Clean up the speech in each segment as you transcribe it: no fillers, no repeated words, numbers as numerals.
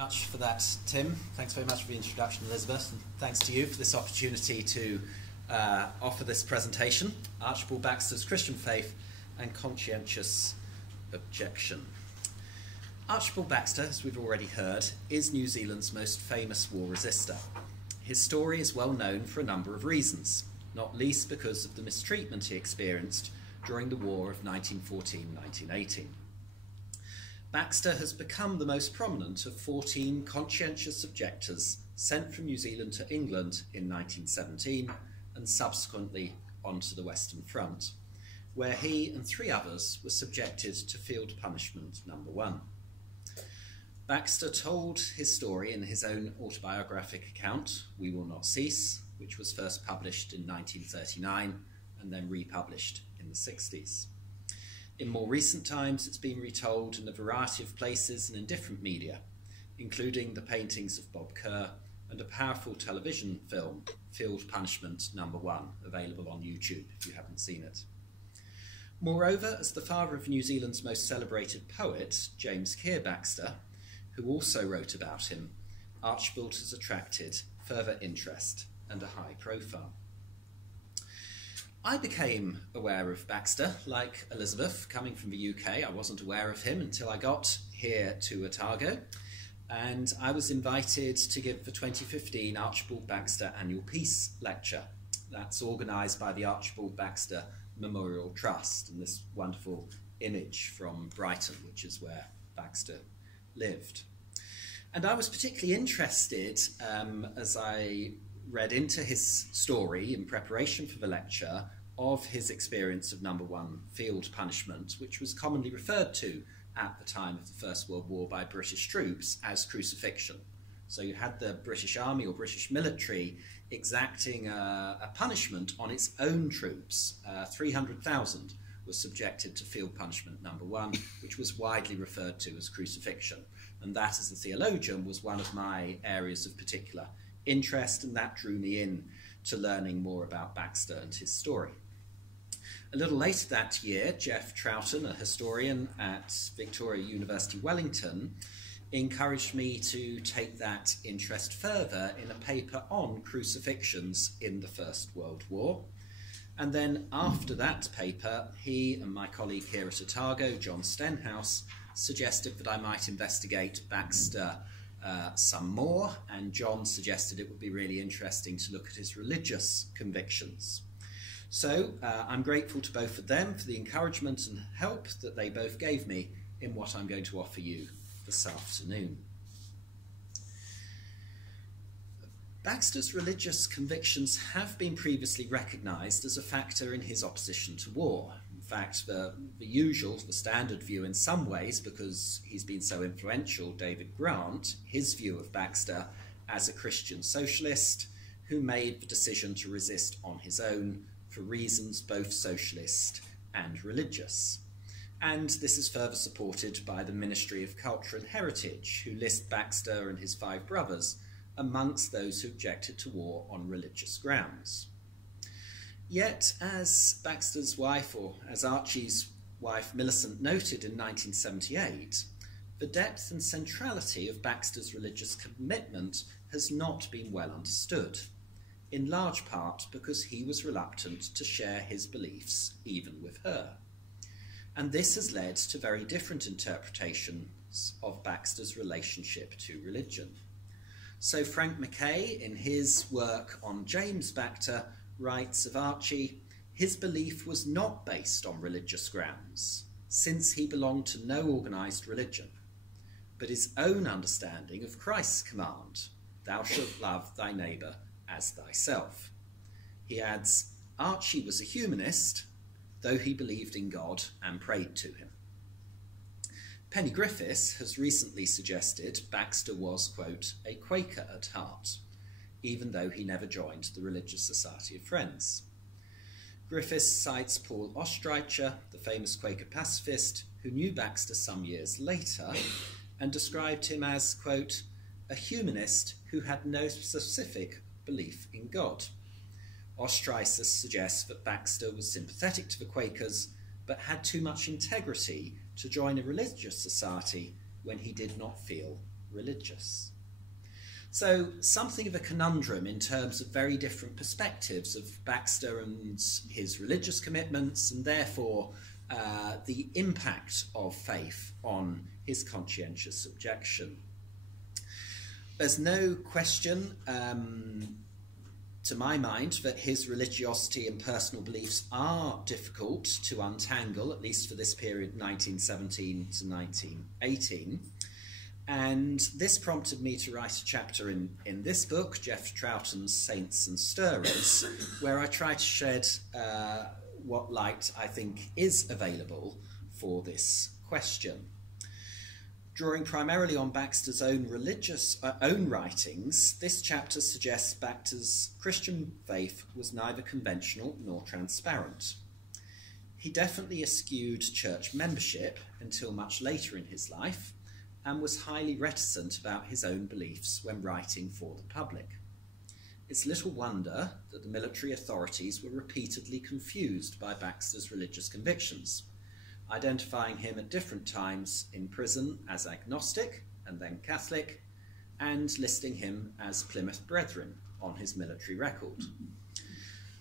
much for that, Tim. Thanks very much for the introduction, Elizabeth, and thanks to you for this opportunity to offer this presentation, Archibald Baxter's Christian Faith and Conscientious Objection. Archibald Baxter, as we've already heard, is New Zealand's most famous war resister. His story is well known for a number of reasons, not least because of the mistreatment he experienced during the War of 1914-1918. Baxter has become the most prominent of 14 conscientious objectors sent from New Zealand to England in 1917 and subsequently onto the Western Front, where he and 3 others were subjected to field punishment number 1. Baxter told his story in his own autobiographic account, We Will Not Cease, which was first published in 1939 and then republished in the 60s. In more recent times, it's been retold in a variety of places and in different media, including the paintings of Bob Kerr and a powerful television film, Field Punishment number 1, available on YouTube if you haven't seen it. Moreover, as the father of New Zealand's most celebrated poet, James Keir Baxter, who also wrote about him, Archibald has attracted further interest and a high profile. I became aware of Baxter, like Elizabeth, coming from the UK. I wasn't aware of him until I got here to Otago, and I was invited to give the 2015 Archibald Baxter Annual Peace Lecture. That's organised by the Archibald Baxter Memorial Trust, and this wonderful image from Brighton, which is where Baxter lived. And I was particularly interested as I read into his story in preparation for the lecture of his experience of number 1 field punishment, which was commonly referred to at the time of the First World War by British troops as crucifixion. So you had the British Army or British military exacting a punishment on its own troops. 300,000 was subjected to field punishment number 1, which was widely referred to as crucifixion. And that, as a theologian, was one of my areas of particular interest, and that drew me in to learning more about Baxter and his story. A little later that year, Jeff Troughton, a historian at Victoria University Wellington, encouraged me to take that interest further in a paper on crucifixions in the First World War. And then after that paper, he and my colleague here at Otago, John Stenhouse, suggested that I might investigate Baxter some more, and John suggested it would be really interesting to look at his religious convictions. So I'm grateful to both of them for the encouragement and help that they both gave me in what I'm going to offer you this afternoon. Baxter's religious convictions have been previously recognised as a factor in his opposition to war. In fact, the standard view in some ways, because he's been so influential, David Grant, his view of Baxter as a Christian socialist who made the decision to resist on his own for reasons both socialist and religious. And this is further supported by the Ministry of Culture and Heritage, who list Baxter and his 5 brothers amongst those who objected to war on religious grounds. Yet, as Baxter's wife, or as Archie's wife Millicent noted in 1978, the depth and centrality of Baxter's religious commitment has not been well understood, in large part because he was reluctant to share his beliefs even with her. And this has led to very different interpretations of Baxter's relationship to religion. So Frank Mackay, in his work on James Baxter, writes of Archie, his belief was not based on religious grounds, since he belonged to no organised religion, but his own understanding of Christ's command, thou shalt love thy neighbour as thyself. He adds, Archie was a humanist, though he believed in God and prayed to him. Penny Griffiths has recently suggested Baxter was, quote, a Quaker at heart, even though he never joined the Religious Society of Friends. Griffiths cites Paul Ostreicher, the famous Quaker pacifist, who knew Baxter some years later, and described him as, quote, a humanist who had no specific belief in God. Ostreicher suggests that Baxter was sympathetic to the Quakers, but had too much integrity to join a religious society when he did not feel religious. So something of a conundrum in terms of very different perspectives of Baxter and his religious commitments, and therefore the impact of faith on his conscientious objection. There's no question, to my mind, that his religiosity and personal beliefs are difficult to untangle, at least for this period, 1917 to 1918. And this prompted me to write a chapter in this book, Jeff Troughton's Saints and Stirrers, where I try to shed what light I think is available for this question. Drawing primarily on Baxter's own own writings, this chapter suggests Baxter's Christian faith was neither conventional nor transparent. He definitely eschewed church membership until much later in his life, and was highly reticent about his own beliefs when writing for the public. It's little wonder that the military authorities were repeatedly confused by Baxter's religious convictions, identifying him at different times in prison as agnostic and then Catholic, and listing him as Plymouth Brethren on his military record.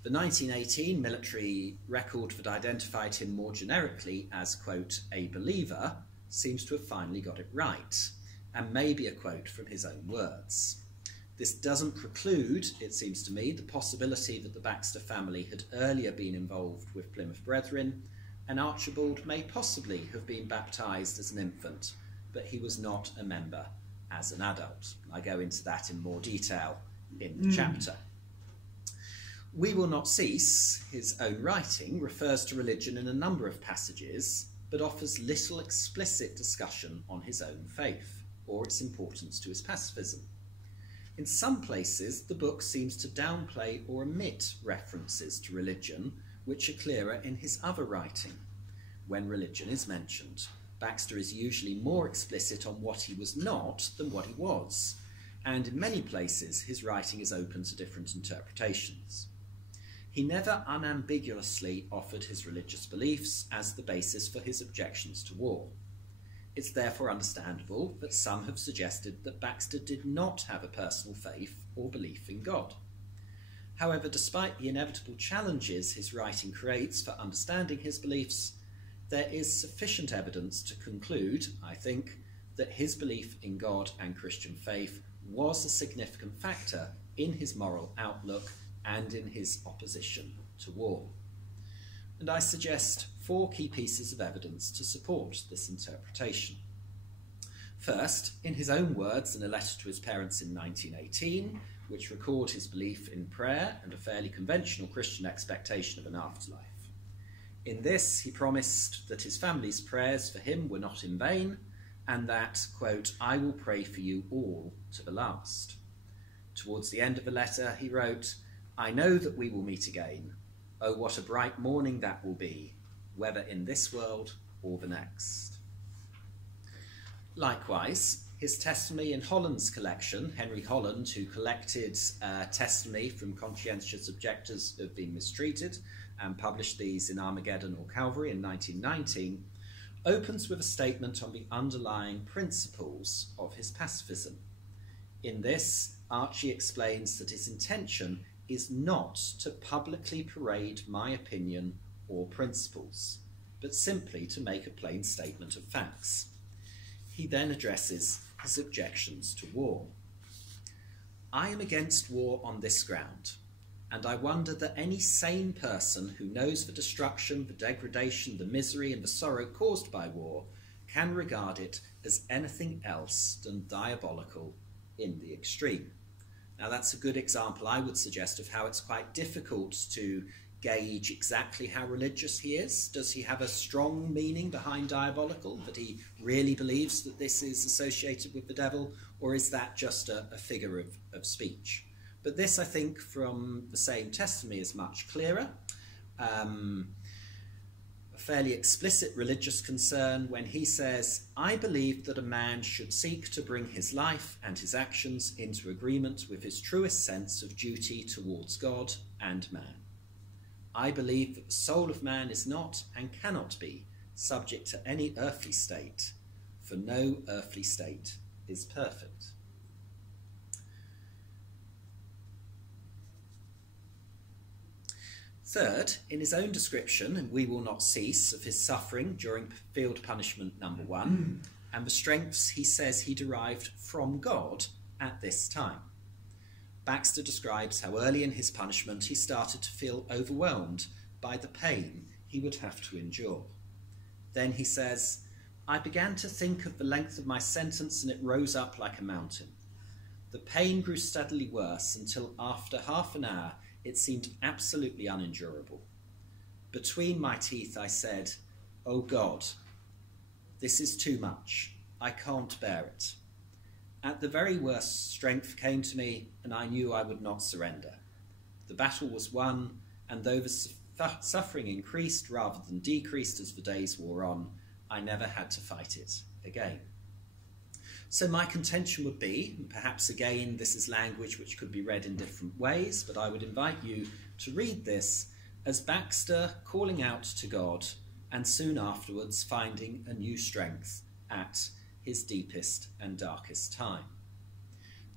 The 1918 military record that identified him more generically as, quote, a believer, seems to have finally got it right, and may be a quote from his own words. This doesn't preclude, it seems to me, the possibility that the Baxter family had earlier been involved with Plymouth Brethren, and Archibald may possibly have been baptised as an infant, but he was not a member as an adult. I go into that in more detail in the chapter. We Will Not Cease, his own writing, refers to religion in a number of passages, but offers little explicit discussion on his own faith, or its importance to his pacifism. In some places, the book seems to downplay or omit references to religion, which are clearer in his other writing. When religion is mentioned, Baxter is usually more explicit on what he was not than what he was, and in many places his writing is open to different interpretations. He never unambiguously offered his religious beliefs as the basis for his objections to war. It's therefore understandable that some have suggested that Baxter did not have a personal faith or belief in God. However, despite the inevitable challenges his writing creates for understanding his beliefs, there is sufficient evidence to conclude, I think, that his belief in God and Christian faith was a significant factor in his moral outlook and in his opposition to war. And I suggest 4 key pieces of evidence to support this interpretation. First, in his own words in a letter to his parents in 1918, which record his belief in prayer and a fairly conventional Christian expectation of an afterlife. In this, he promised that his family's prayers for him were not in vain, and that, quote, I will pray for you all to the last. Towards the end of the letter, he wrote, I know that we will meet again. Oh, what a bright morning that will be, whether in this world or the next. Likewise, his testimony in Holland's collection, Henry Holland, who collected testimony from conscientious objectors who have been mistreated and published these in Armageddon or Calvary in 1919, opens with a statement on the underlying principles of his pacifism. In this, Archie explains that his intention is not to publicly parade my opinion or principles, but simply to make a plain statement of facts. He then addresses his objections to war. I am against war on this ground, and I wonder that any sane person who knows the destruction, the degradation, the misery and the sorrow caused by war can regard it as anything else than diabolical in the extreme. Now that's a good example, I would suggest, of how it's quite difficult to gauge exactly how religious he is. Does he have a strong meaning behind diabolical, that he really believes that this is associated with the devil, or is that just a figure of speech? But this, I think, from the same testimony is much clearer. A fairly explicit religious concern when he says, I believe that a man should seek to bring his life and his actions into agreement with his truest sense of duty towards God and man. I believe that the soul of man is not and cannot be subject to any earthly state, for no earthly state is perfect. Third, in his own description, and we will not cease, of his suffering during field punishment number 1, and the strengths he says he derived from God at this time. Baxter describes how early in his punishment he started to feel overwhelmed by the pain he would have to endure. Then he says, "I began to think of the length of my sentence and it rose up like a mountain. The pain grew steadily worse until after half an hour it seemed absolutely unendurable. Between my teeth I said, 'Oh God, this is too much. I can't bear it.' At the very worst, strength came to me and I knew I would not surrender. The battle was won, and though the suffering increased rather than decreased as the days wore on, I never had to fight it again." So my contention would be, and perhaps again this is language which could be read in different ways, but I would invite you to read this as Baxter calling out to God and soon afterwards finding a new strength at his deepest and darkest time.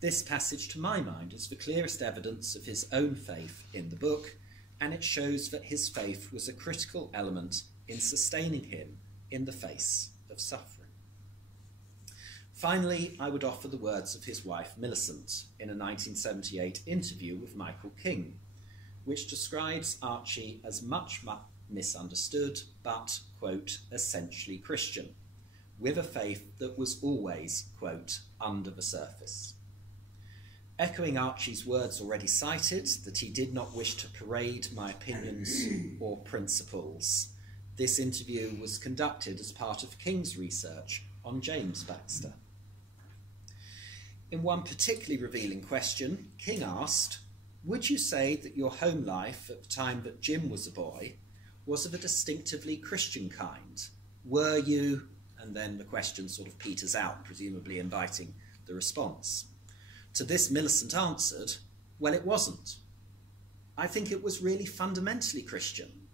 This passage, to my mind, is the clearest evidence of his own faith in the book, and it shows that his faith was a critical element in sustaining him in the face of suffering. Finally, I would offer the words of his wife Millicent in a 1978 interview with Michael King, which describes Archie as much misunderstood but, quote, essentially Christian, with a faith that was always, quote, under the surface. Echoing Archie's words already cited, that he did not wish to parade my opinions or principles, this interview was conducted as part of King's research on James Baxter. In one particularly revealing question, King asked, "Would you say that your home life at the time that Jim was a boy was of a distinctively Christian kind? Were you..." And then the question sort of peters out, presumably inviting the response. To this, Millicent answered, "Well, it wasn't. I think it was really fundamentally Christian.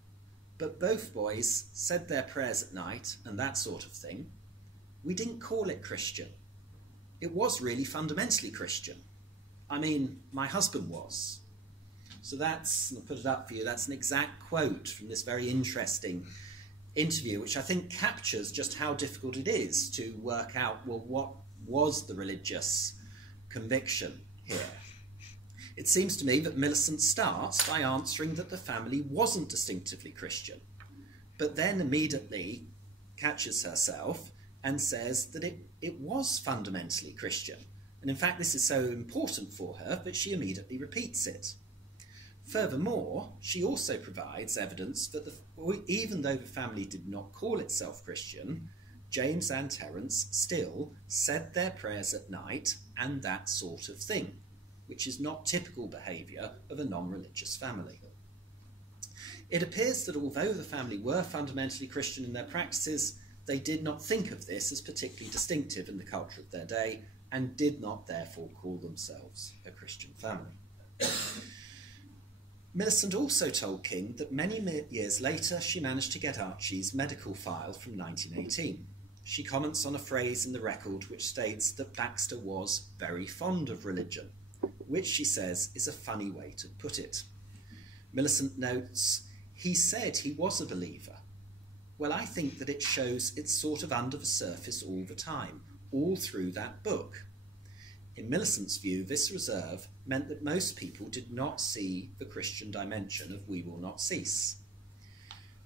But both boys said their prayers at night and that sort of thing. We didn't call it Christian. It was really fundamentally Christian. I mean, my husband was." So that's, I'll put it up for you, that's an exact quote from this very interesting interview, which I think captures just how difficult it is to work out, well, what was the religious conviction here? It seems to me that Millicent starts by answering that the family wasn't distinctively Christian, but then immediately catches herself and says that it was fundamentally Christian. And in fact, this is so important for her that she immediately repeats it. Furthermore, she also provides evidence that even though the family did not call itself Christian, James and Terence still said their prayers at night and that sort of thing, which is not typical behaviour of a non-religious family. It appears that although the family were fundamentally Christian in their practices, they did not think of this as particularly distinctive in the culture of their day and did not therefore call themselves a Christian family. Millicent also told King that many years later she managed to get Archie's medical file from 1918. She comments on a phrase in the record which states that Baxter was very fond of religion, which she says is a funny way to put it. Millicent notes, "He said he was a believer. Well, I think that it shows it's sort of under the surface all the time, all through that book." In Millicent's view, this reserve meant that most people did not see the Christian dimension of "We Will Not Cease."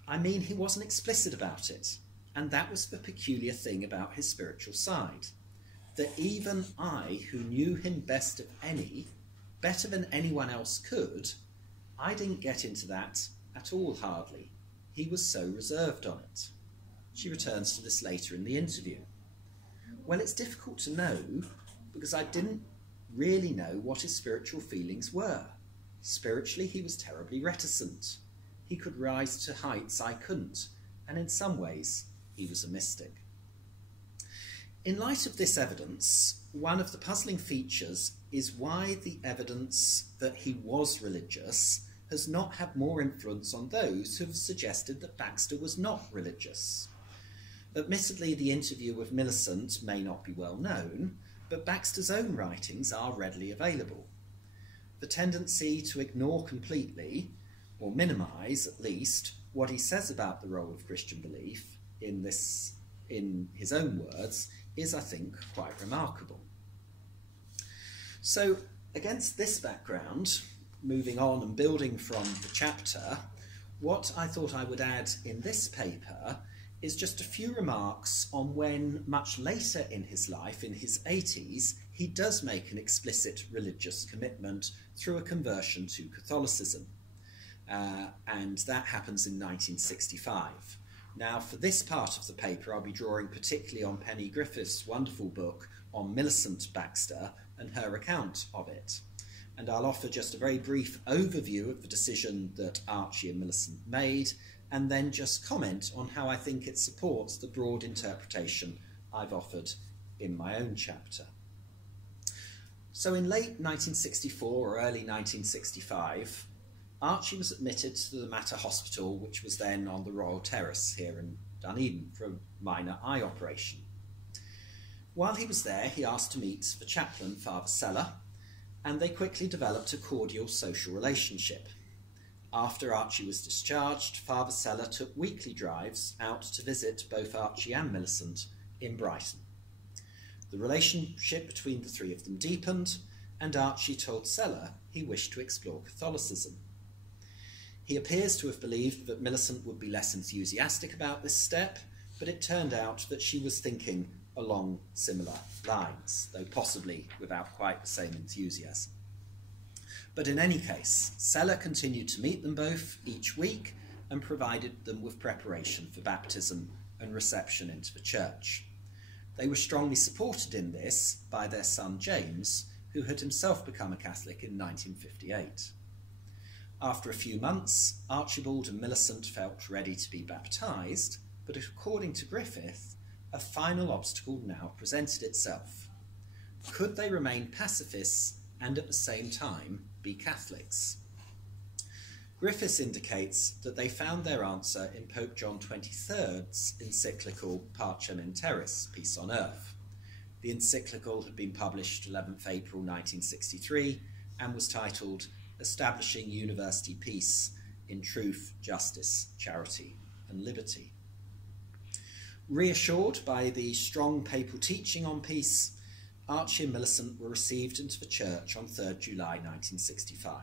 I mean, he wasn't explicit about it, and that was the peculiar thing about his spiritual side, that even I, who knew him best of any, better than anyone else could, I didn't get into that at all hardly. He was so reserved on it. She returns to this later in the interview. Well, it's difficult to know because I didn't really know what his spiritual feelings were. Spiritually, he was terribly reticent. He could rise to heights I couldn't, and in some ways, he was a mystic. In light of this evidence, one of the puzzling features is why the evidence that he was religious has not had more influence on those who have suggested that Baxter was not religious. Admittedly, the interview with Millicent may not be well known, but Baxter's own writings are readily available. The tendency to ignore completely, or minimise at least, what he says about the role of Christian belief in his own words is, I think, quite remarkable. So, against this background, moving on and building from the chapter, what I thought I would add in this paper is just a few remarks on when, much later in his life, in his 80s, he does make an explicit religious commitment through a conversion to Catholicism. And that happens in 1965. Now, for this part of the paper, I'll be drawing particularly on Penny Griffith's wonderful book on Millicent Baxter and her account of it. And I'll offer just a very brief overview of the decision that Archie and Millicent made, and then just comment on how I think it supports the broad interpretation I've offered in my own chapter. So in late 1964 or early 1965, Archie was admitted to the Mater Hospital, which was then on the Royal Terrace here in Dunedin, for a minor eye operation. While he was there, he asked to meet the chaplain, Father Seller, and they quickly developed a cordial social relationship. After Archie was discharged, Father Seller took weekly drives out to visit both Archie and Millicent in Brighton. The relationship between the three of them deepened, and Archie told Seller he wished to explore Catholicism. He appears to have believed that Millicent would be less enthusiastic about this step, but it turned out that she was thinking along similar lines, though possibly without quite the same enthusiasm. But in any case, Seller continued to meet them both each week and provided them with preparation for baptism and reception into the church. They were strongly supported in this by their son James, who had himself become a Catholic in 1958. After a few months, Archibald and Millicent felt ready to be baptised, but according to Griffith, a final obstacle now presented itself. Could they remain pacifists and at the same time be Catholics? Griffiths indicates that they found their answer in Pope John XXIII's encyclical Pacem in Terris, Peace on Earth. The encyclical had been published 11th April 1963 and was titled Establishing University Peace in Truth, Justice, Charity and Liberty. Reassured by the strong papal teaching on peace, Archie and Millicent were received into the church on 3rd July 1965.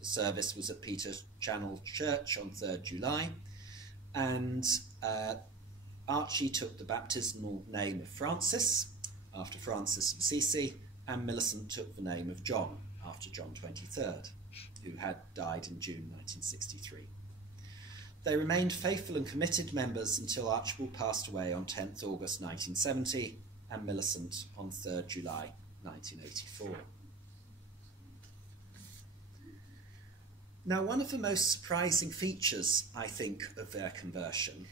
The service was at Peter Channel Church on 3rd July, and Archie took the baptismal name of Francis, after Francis of Assisi, and Millicent took the name of John, after John XXIII, who had died in June 1963. They remained faithful and committed members until Archibald passed away on 10th August 1970, and Millicent on 3rd July 1984. Now, one of the most surprising features, I think, of their conversion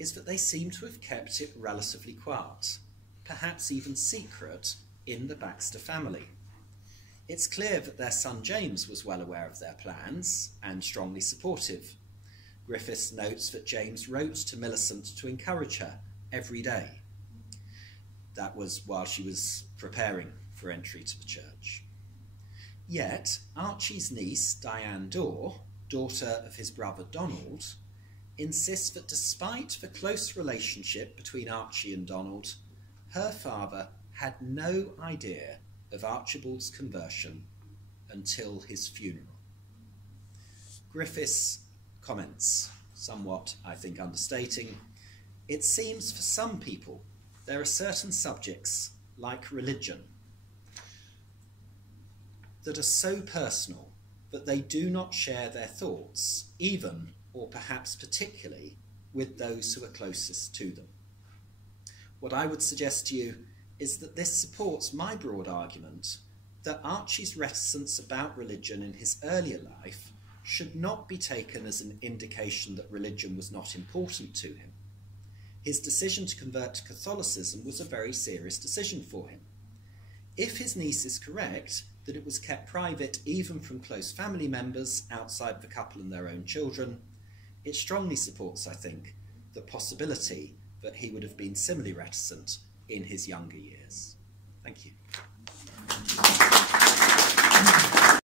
is that they seem to have kept it relatively quiet, perhaps even secret, in the Baxter family. It's clear that their son James was well aware of their plans and strongly supportive. Griffiths notes that James wrote to Millicent to encourage her every day. That was while she was preparing for entry to the church. Yet, Archie's niece, Diane Dorr, daughter of his brother Donald, insists that despite the close relationship between Archie and Donald, her father had no idea of Archibald's conversion until his funeral. Griffiths comments, somewhat, I think, understating, "It seems for some people there are certain subjects, like religion, that are so personal that they do not share their thoughts, even, or perhaps particularly, with those who are closest to them. What I would suggest to you is that this supports my broad argument that Archie's reticence about religion in his earlier life should not be taken as an indication that religion was not important to him. His decision to convert to Catholicism was a very serious decision for him. If his niece is correct, that it was kept private even from close family members outside the couple and their own children, it strongly supports, I think, the possibility that he would have been similarly reticent in his younger years." Thank you.